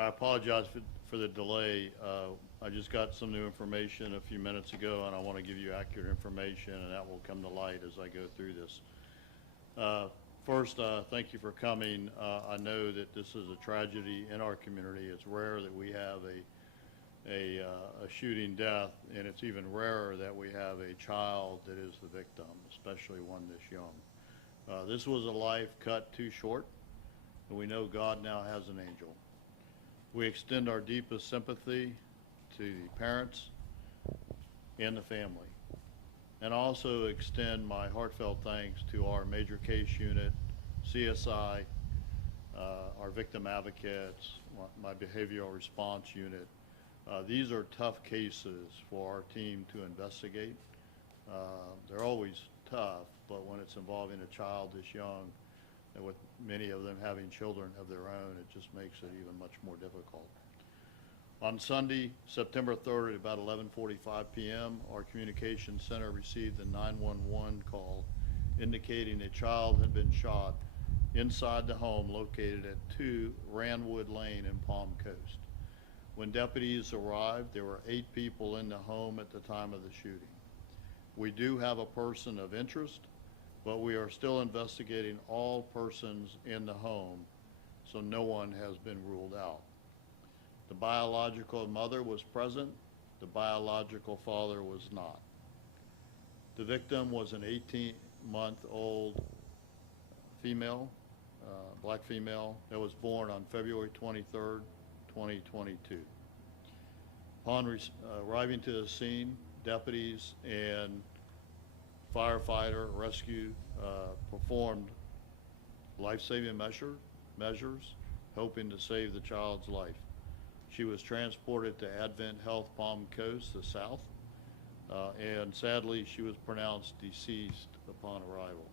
I apologize for the delay. I just got some new information a few minutes ago, and I want to give you accurate information, and that will come to light as I go through this. First, thank you for coming. I know that this is a tragedy in our community. It's rare that we have a shooting death, and it's even rarer that we have a child that is the victim, especially one this young. This was a life cut too short, and we know God now has an angel. We extend our deepest sympathy to the parents and the family, and also extend my heartfelt thanks to our major case unit, CSI, our victim advocates, my behavioral response unit. These are tough cases for our team to investigate. They're always tough, but when it's involving a child this young, and with many of them having children of their own, it just makes it even much more difficult. On Sunday, September 3rd at about 11:45 p.m., our communications center received a 911 call indicating a child had been shot inside the home located at 2 Randwood Lane in Palm Coast. When deputies arrived, there were 8 people in the home at the time of the shooting. We do have a person of interest, but we are still investigating all persons in the home, so no one has been ruled out. The biological mother was present. The biological father was not. The victim was an 18-month-old female, black female, that was born on February 23rd, 2022. Upon arriving to the scene, deputies and firefighter rescue performed life-saving measures, hoping to save the child's life. She was transported to Advent Health Palm Coast, the south, and sadly she was pronounced deceased upon arrival.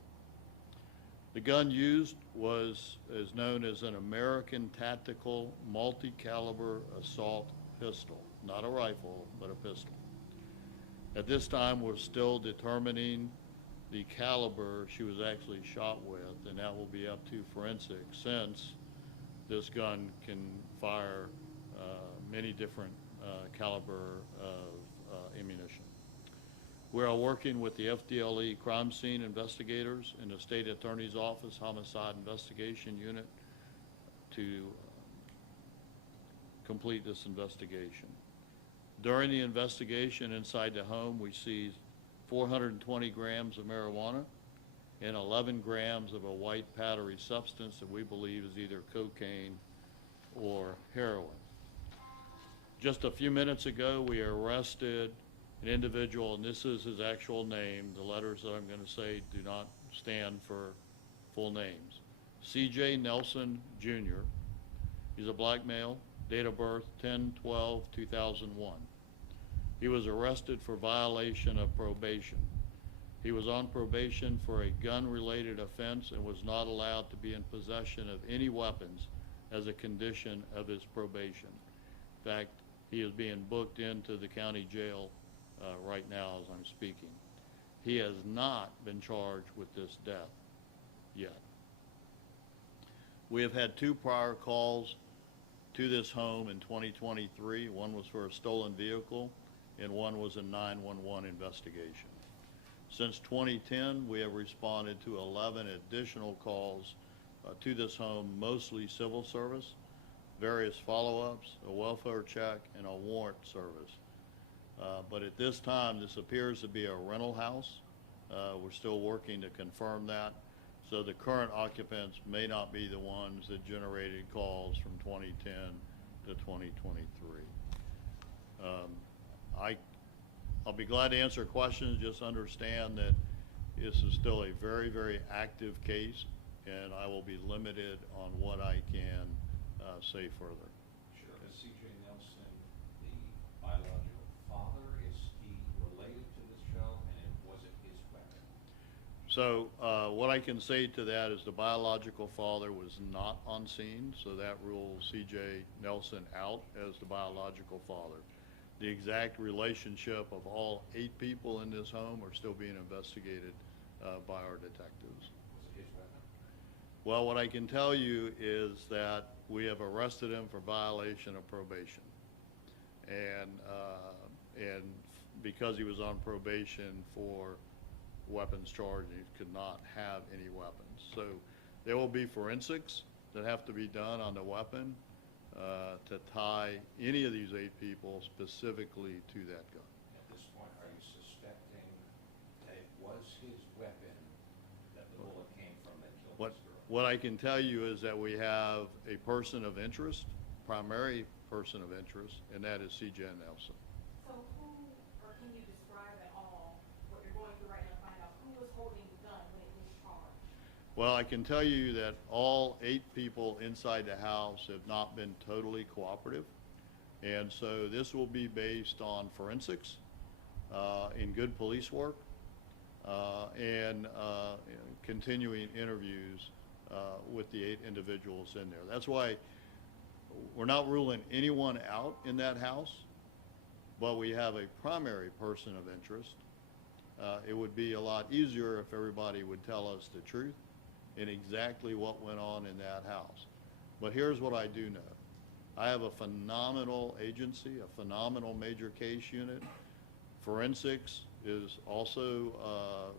The gun used is known as an American Tactical Multi-Caliber Assault Pistol, not a rifle, but a pistol. At this time, we're still determining the caliber she was actually shot with, and that will be up to forensics, since this gun can fire many different caliber of ammunition. We are working with the FDLE crime scene investigators and the State Attorney's Office Homicide Investigation Unit to complete this investigation. During the investigation inside the home, we seized 420 grams of marijuana and 11 grams of a white powdery substance that we believe is either cocaine or heroin. Just a few minutes ago, we arrested an individual, and this is his actual name. The letters that I'm going to say do not stand for full names. C.J. Nelson, Jr. He's a black male, date of birth 10/12/2001. He was arrested for violation of probation. He was on probation for a gun-related offense and was not allowed to be in possession of any weapons as a condition of his probation. In fact, he is being booked into the county jail right now as I'm speaking. He has not been charged with this death yet. We have had 2 prior calls to this home in 2023. One was for a stolen vehicle, and one was a 911 investigation. Since 2010, we have responded to 11 additional calls to this home, mostly civil service, various follow-ups, a welfare check, and a warrant service. But at this time, this appears to be a rental house. We're still working to confirm that. So the current occupants may not be the ones that generated calls from 2010 to 2023. I'll be glad to answer questions. Just understand that this is still a very, very active case, and I will be limited on what I can say further. Sure. Is C.J. Nelson the biological father? Is he related to this child, and was it his weapon? So what I can say to that is the biological father was not on scene, so that rules C.J. Nelson out as the biological father. The exact relationship of all 8 people in this home are still being investigated by our detectives. Was it his weapon? Well, what I can tell you is that we have arrested him for violation of probation. And because he was on probation for weapons charge, he could not have any weapons. So there will be forensics that have to be done on the weapon to tie any of these 8 people specifically to that gun. At this point, are you suspecting that it was his weapon that the bullet came from that killed this girl? What I can tell you is that we have a person of interest, primary person of interest, and that is C.J. Nelson. So who, or can you describe at all what you're going through right now to find out who was holding the gun when it was charged? Well, I can tell you that all 8 people inside the house have not been totally cooperative. And so this will be based on forensics, in good police work, and continuing interviews with the 8 individuals in there. That's why we're not ruling anyone out in that house, but we have a primary person of interest. It would be a lot easier if everybody would tell us the truth and exactly what went on in that house. But here's what I do know. I have a phenomenal agency, a phenomenal major case unit. Forensics is also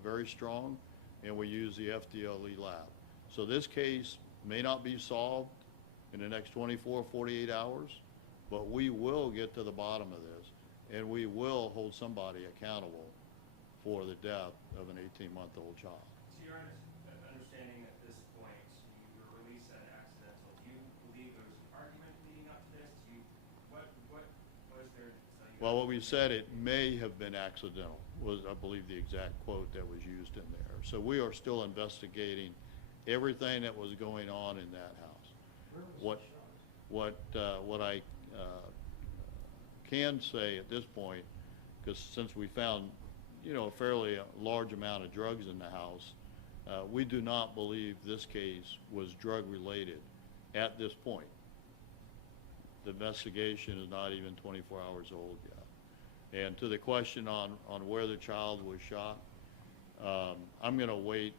very strong, and we use the FDLE lab. So this case may not be solved in the next 24, 48 hours, but we will get to the bottom of this, and we will hold somebody accountable for the death of an 18-month-old child. So your understanding at this point, you were released at accidental. Do you believe there was an argument leading up to this? What was there to tell you? Well, what we said, it may have been accidental, was, I believe, the exact quote that was used in there. So we are still investigating everything that was going on in that house. What I can say at this point, because since we found, a fairly large amount of drugs in the house, we do not believe this case was drug related at this point. The investigation is not even 24 hours old yet. And to the question on where the child was shot, I'm going to wait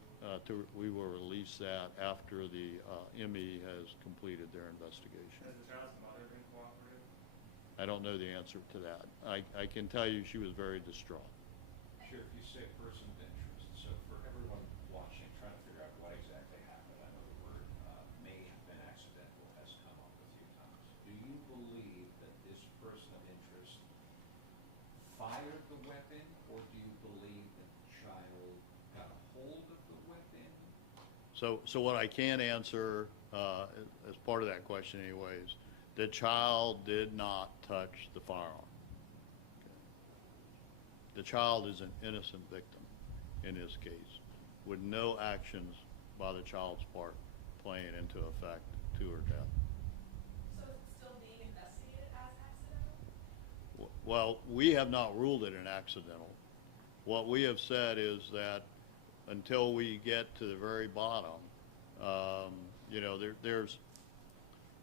we will release that after the ME has completed their investigation. Has the child's mother been cooperative? I don't know the answer to that. I can tell you she was very distraught. Sheriff, you say person of interest, so for everyone watching, trying to figure out what exactly happened, I know the word may have been accidental has come up a few times. Do you believe that this person of interest fired the weapon, or do you believe that the child got a hold of the weapon? So what I can answer, as part of that question anyways, the child did not touch the firearm. The child is an innocent victim in this case, with no actions by the child's part playing into effect to her death. So is it still being investigated as accidental? Well, we have not ruled it an accidental. What we have said is that until we get to the very bottom,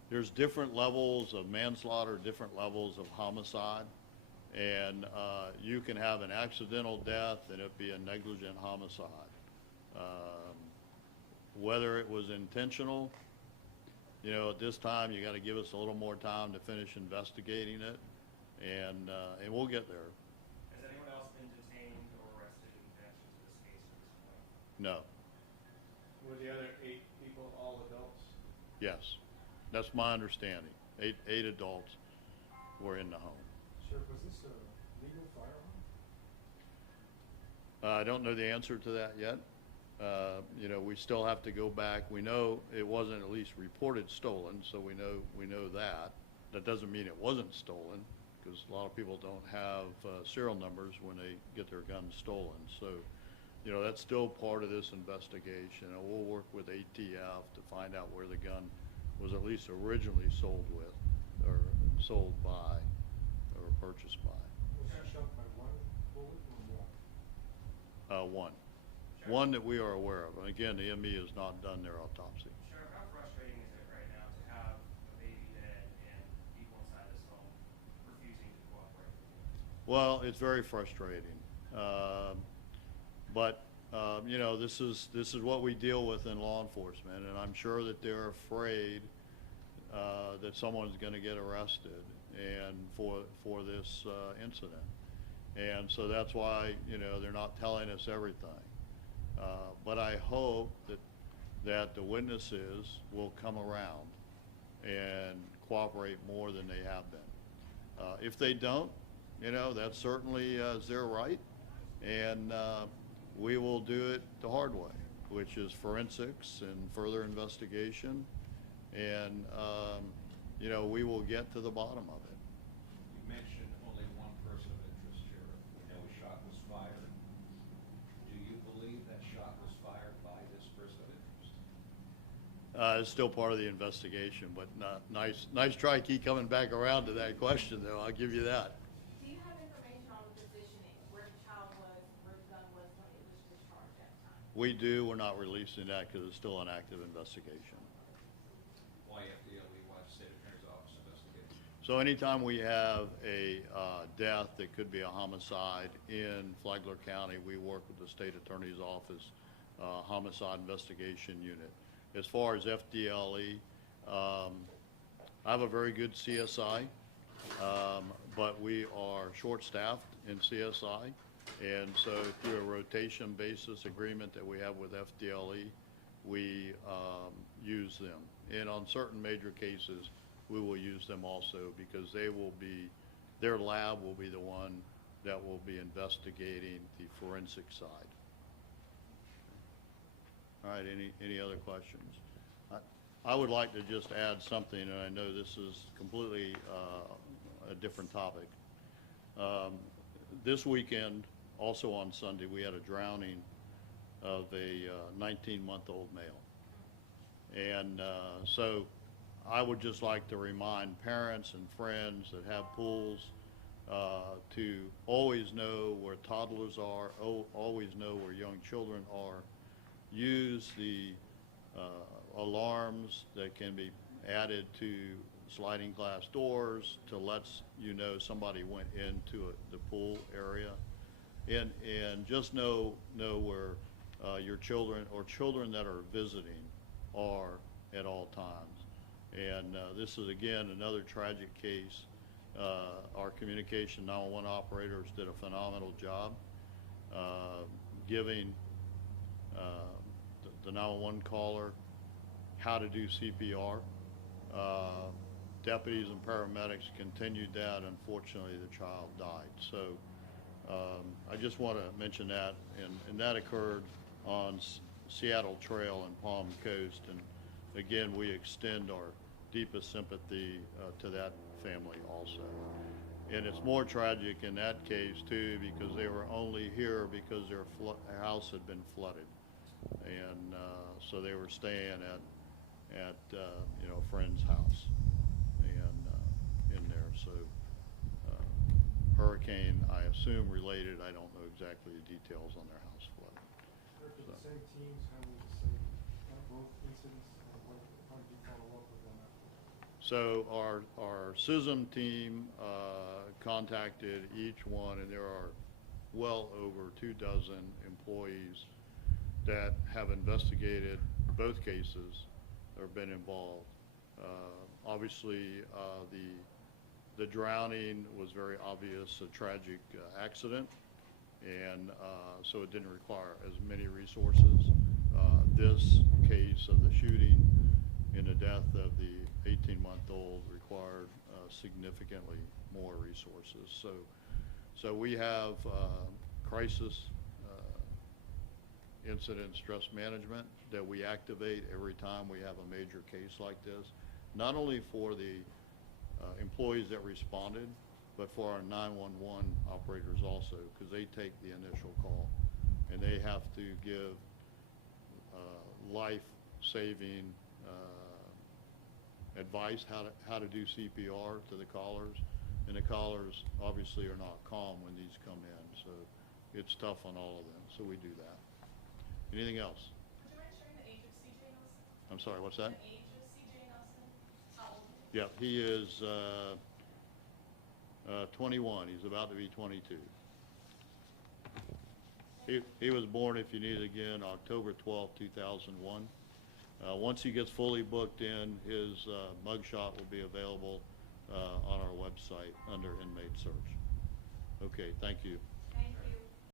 there's different levels of manslaughter, different levels of homicide, and you can have an accidental death and it be a negligent homicide. Whether it was intentional, at this time you got to give us a little more time to finish investigating it, and we'll get there. Has anyone else been detained or arrested in connection to this case at this point? No. Were the other 8 people all adults? Yes, that's my understanding. Eight adults were in the home. Sheriff, was this a legal firearm? I don't know the answer to that yet. We still have to go back. We know it wasn't at least reported stolen, so we know that. That doesn't mean it wasn't stolen, because a lot of people don't have serial numbers when they get their guns stolen. So, that's still part of this investigation. And we'll work with ATF to find out where the gun was at least originally sold with, or sold by, or purchased by. Was she shot by one bullet or more? One that we are aware of. And again, the ME has not done their autopsy. Sheriff, how frustrating is it right now to have a baby dead and people inside this home refusing to cooperate with you? Well, it's very frustrating. But you know, this is what we deal with in law enforcement, and I'm sure that they're afraid that someone's going to get arrested and for this incident. And so that's why, you know, they're not telling us everything. But I hope that the witnesses will come around and cooperate more than they have been. If they don't, you know, that certainly is their right, and we will do it the hard way, which is forensics and further investigation, and you know, we will get to the bottom of it. You mentioned only one person of interest here. We know a shot was fired. Do you believe that shot was fired by this person of interest? It's still part of the investigation, but nice try, keep coming back around to that question, though. I'll give you that. Do you have information on the positioning, where the child was, where the gun was when it was discharged at the time? We do. We're not releasing that because it's still an active investigation. Why FDLE, why State Attorney's Office investigation? So anytime we have a death that could be a homicide in Flagler County, we work with the State Attorney's Office Homicide Investigation Unit. As far as FDLE, I have a very good CSI, but we are short-staffed in CSI, and so through a rotation basis agreement that we have with FDLE, we use them. And on certain major cases, we will use them also because their lab will be the one that will be investigating the forensic side. All right, any other questions? I would like to just add something, and I know this is completely a different topic. This weekend, also on Sunday, we had a drowning of a 19-month-old male. And so I would just like to remind parents and friends that have pools to always know where toddlers are, always know where young children are. Use the alarms that can be added to sliding glass doors to let you know somebody went into the pool area. And just know where your children or children that are visiting are at all times. And this is, again, another tragic case. Our communication 911 operators did a phenomenal job giving the 911 caller how to do CPR. Deputies and paramedics continued that. Unfortunately, the child died. So I just want to mention that, and that occurred on Seattle Trail and Palm Coast. And again, we extend our deepest sympathy to that family also. And it's more tragic in that case too, because they were only here because their house had been flooded, and so they were staying at you know, a friend's house, and in there. So hurricane, I assume related. I don't know exactly the details on their house flood. Did the same teams handle the same, both incidents? How did you follow up with them after? So our SISM team contacted each one, and there are well over 24 employees that have investigated both cases or been involved. Obviously, the drowning was very obvious, a tragic accident, and so it didn't require as many resources. This case of the shooting and the death of the 18-month-old required significantly more resources. So we have crisis incident stress management that we activate every time we have a major case like this, not only for the employees that responded, but for our 911 operators also, because they take the initial call and they have to give life-saving advice how to do CPR to the callers, and the callers obviously are not calm when these come in, so it's tough on all of them. So we do that. Anything else? Would you mind sharing the age of C.J. Nelson? I'm sorry, what's that? The age of C.J. Nelson? How old? Yeah, he is 21. He's about to be 22. And He was born, if you need it again, October 12, 2001. Once he gets fully booked in, his mugshot will be available on our website under inmate search. Okay, thank you.